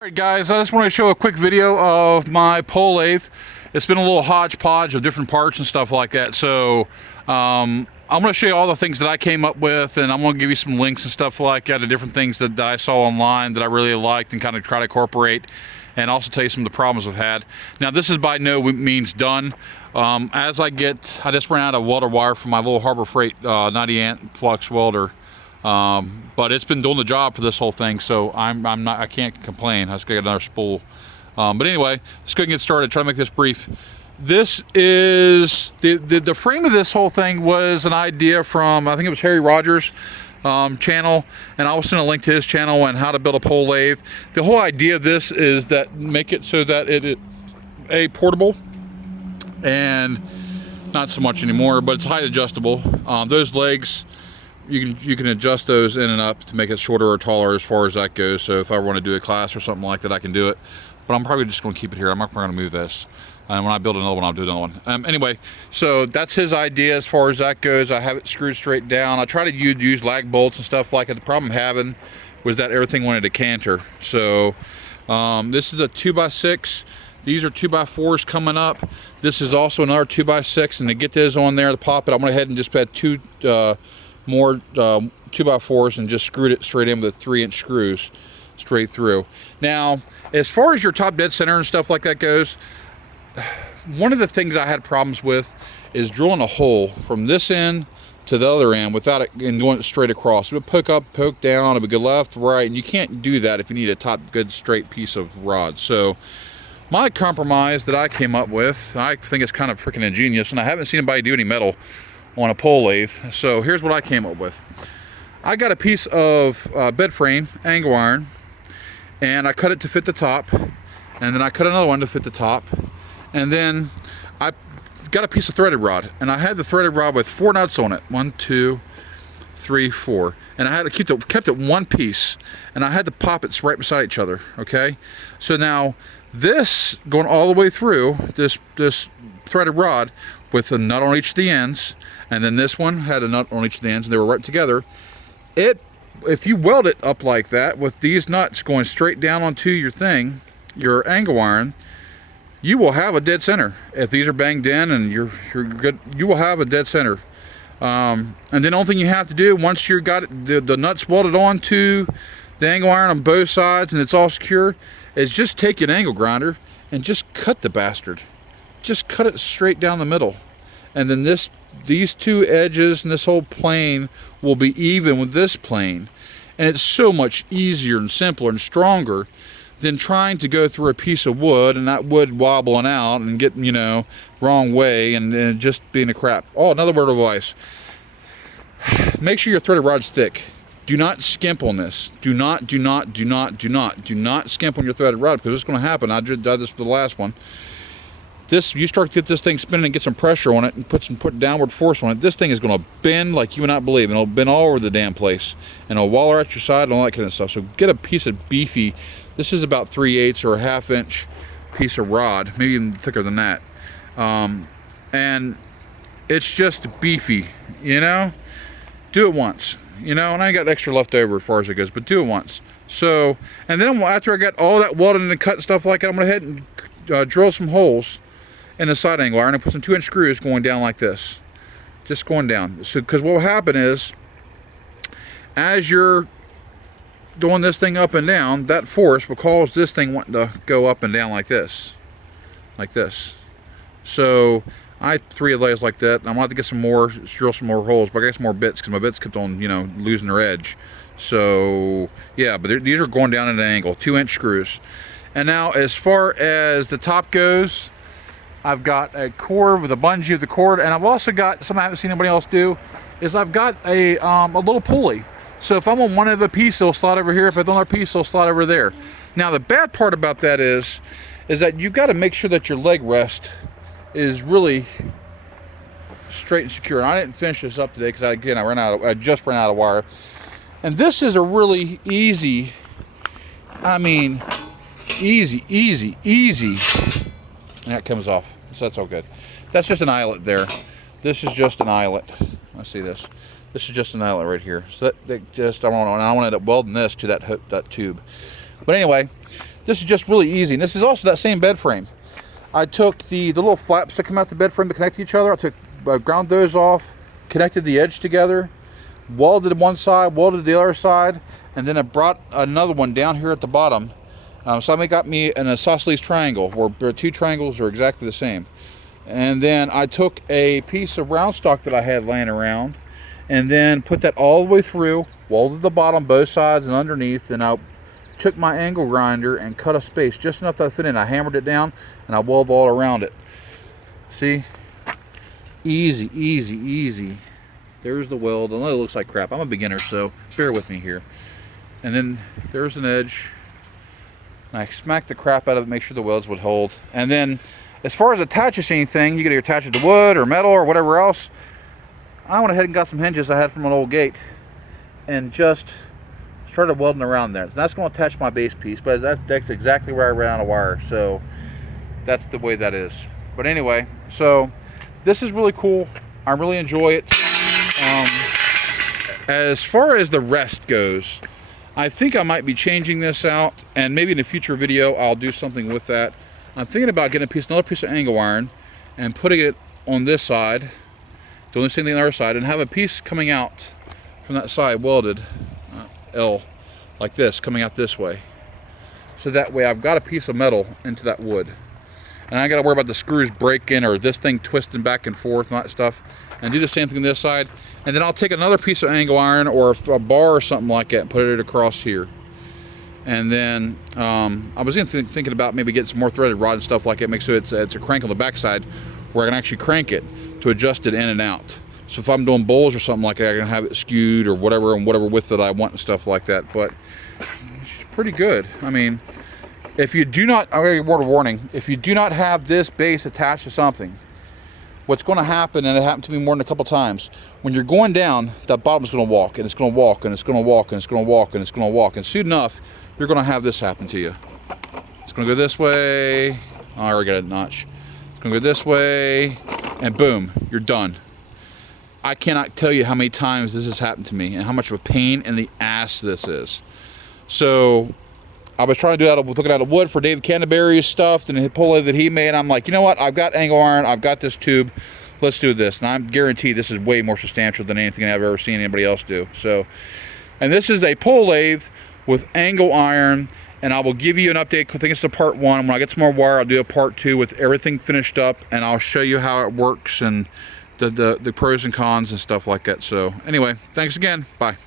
Alright guys, I just want to show a quick video of my pole lathe. It's been a little hodgepodge of different parts and stuff like that. So I'm going to show you all the things that I came up with, and I'm going to give you some links and stuff like that to different things that I saw online that I really liked and kind of try to incorporate, and also tell you some of the problems I've had. Now this is by no means done. I just ran out of welder wire for my little Harbor Freight 90 amp flux welder. But it's been doing the job for this whole thing, so I can't complain. I just got another spool. But anyway, let's go and get started. Try to make this brief. This is the frame of this whole thing was an idea from, I think it was Harry Rogers' channel, and I will send a link to his channel on how to build a pole lathe. The whole idea of this is that make it so that it portable, and not so much anymore, but it's height adjustable. Those legs, you can adjust those in and up to make it shorter or taller as far as that goes. So if I want to do a class or something like that, I can do it. But I'm probably just going to keep it here. I'm not going to move this. And when I build another one, I'll do another one. Anyway, so that's his idea as far as that goes. I have it screwed straight down. I try to use lag bolts and stuff like that. The problem I'm having was that everything wanted to canter. So this is a 2x6. These are 2x4s coming up. This is also another 2x6. And to get those on there to pop it, I went ahead and just had two more 2x4s and just screwed it straight in with 3-inch screws straight through. Now, as far as your top dead center and stuff like that goes, one of the things I had problems with is drilling a hole from this end to the other end without it and going straight across. It would poke up, poke down, it would go left, right, and you can't do that if you need a top good straight piece of rod. So my compromise that I came up with, I think it's kind of freaking ingenious, and I haven't seen anybody do any metal on a pole lathe. So here's what I came up with. I got a piece of bed frame angle iron, and I cut it to fit the top, and then I cut another one to fit the top, and then I got a piece of threaded rod, and I had the threaded rod with 4 nuts on it. 1, 2, 3, 4, and I had to kept it one piece, and I had the poppets right beside each other. Okay, so now this going all the way through this threaded rod with a nut on each of the ends, and then this one had a nut on each of the ends, and they were right together. If you weld it up like that with these nuts going straight down onto your thing, your angle iron, you will have a dead center. If these are banged in and you're good, you will have a dead center. And then the only thing you have to do once you got it, the nuts welded onto the angle iron on both sides and it's all secure, is just take an angle grinder and just cut the bastard. Just cut it straight down the middle, and then these two edges and this whole plane will be even with this plane. And it's so much easier and simpler and stronger than trying to go through a piece of wood and that wood wobbling out and getting, wrong way and just being a crap. Oh, another word of advice. Make sure your threaded rod's thick. Do not skimp on this. Do not skimp on your threaded rod, because it's going to happen. I just did this with the last one. You start to get this thing spinning and get some pressure on it and put downward force on it, this thing is going to bend like you would not believe, and it'll bend all over the damn place, and it'll waller at your side and all that kind of stuff. So get a piece of beefy, this is about 3/8 or a 1/2 inch piece of rod, maybe even thicker than that, and it's just beefy, do it once, and I got extra left over as far as it goes, but do it once. So, and then after I got all that welded and cut and stuff like that, I'm going to head and drill some holes in the side angle iron and put some 2-inch screws going down like this, just going down. So, because what will happen is, as you're doing this thing up and down, that force will cause this thing wanting to go up and down like this. So I had 3 of those like that. I'm gonna have to get some more, drill some more holes, but I got some more bits because my bits kept on, losing their edge. So yeah, but these are going down at an angle, 2-inch screws. And now as far as the top goes, I've got a cord with a bungee of the cord, and I've also got something I haven't seen anybody else do, is I've got a little pulley. So if I'm on one of a piece, it'll slide over here. If it's on another piece, it'll slide over there. Now the bad part about that is that you've got to make sure that your leg rest is really straight and secure. And I didn't finish this up today because I just ran out of wire. And this is a really easy, easy. And that comes off, so that's all good. That's just an eyelet there. This is just an eyelet. Let's see this. This is just an eyelet right here. So that just, I want to end up welding this to that tube. But anyway, this is just really easy. And this is also that same bed frame. I took the little flaps that come out the bed frame to connect to each other. I ground those off, connected the edge together, welded one side, welded the other side, and then I brought another one down here at the bottom. So I got me an isosceles triangle, where the two triangles are exactly the same. And then I took a piece of round stock that I had laying around, and then put that all the way through, welded the bottom, both sides and underneath, and I took my angle grinder and cut a space just enough that I fit in. I hammered it down and I welded all around it. See? Easy, easy, easy. There's the weld. I know it looks like crap. I'm a beginner, so bear with me here. And then there's an edge. And I smacked the crap out of it, make sure the welds would hold. And then as far as attaches anything, you could either attach it to wood or metal or whatever else. I went ahead and got some hinges I had from an old gate and just started welding around there. That's going to attach my base piece, but that's exactly where I ran out of wire, so that's the way that is. But anyway, so this is really cool. I really enjoy it. As far as the rest goes, I think I might be changing this out, and maybe in a future video I'll do something with that. I'm thinking about getting another piece of angle iron and putting it on this side, doing the same thing on the other side, and have a piece coming out from that side welded L like this, coming out this way, so that way I've got a piece of metal into that wood, and I got to worry about the screws breaking or this thing twisting back and forth and that stuff. And do the same thing on this side, and then I'll take another piece of angle iron or a bar or something like that and put it across here. And then I was thinking about maybe getting some more threaded rod and stuff like that, make sure it's a crank on the backside where I can actually crank it to adjust it in and out. So if I'm doing bowls or something like that, I can have it skewed or whatever, and whatever width that I want and stuff like that. But it's pretty good. I mean, if you do not, I'm going to give a word of warning, if you do not have this base attached to something, what's going to happen, and it happened to me more than a couple times, when you're going down, that bottom's going to walk, and it's going to walk, and it's going to walk, and it's going to walk, and it's going to walk, and soon enough, you're going to have this happen to you. It's going to go this way. Oh, I already got a notch. It's going to go this way, and boom, you're done. I cannot tell you how many times this has happened to me and how much of a pain in the ass this is. So I was trying to do that, looking at a wood for David Canterbury's stuff and the pole lathe that he made. I'm like, you know what? I've got angle iron. I've got this tube. Let's do this. And I'm guaranteed this is way more substantial than anything I've ever seen anybody else do. So, and this is a pole lathe with angle iron. And I will give you an update. I think it's the part 1. When I get some more wire, I'll do a part 2 with everything finished up, and I'll show you how it works and the pros and cons and stuff like that. So anyway, thanks again. Bye.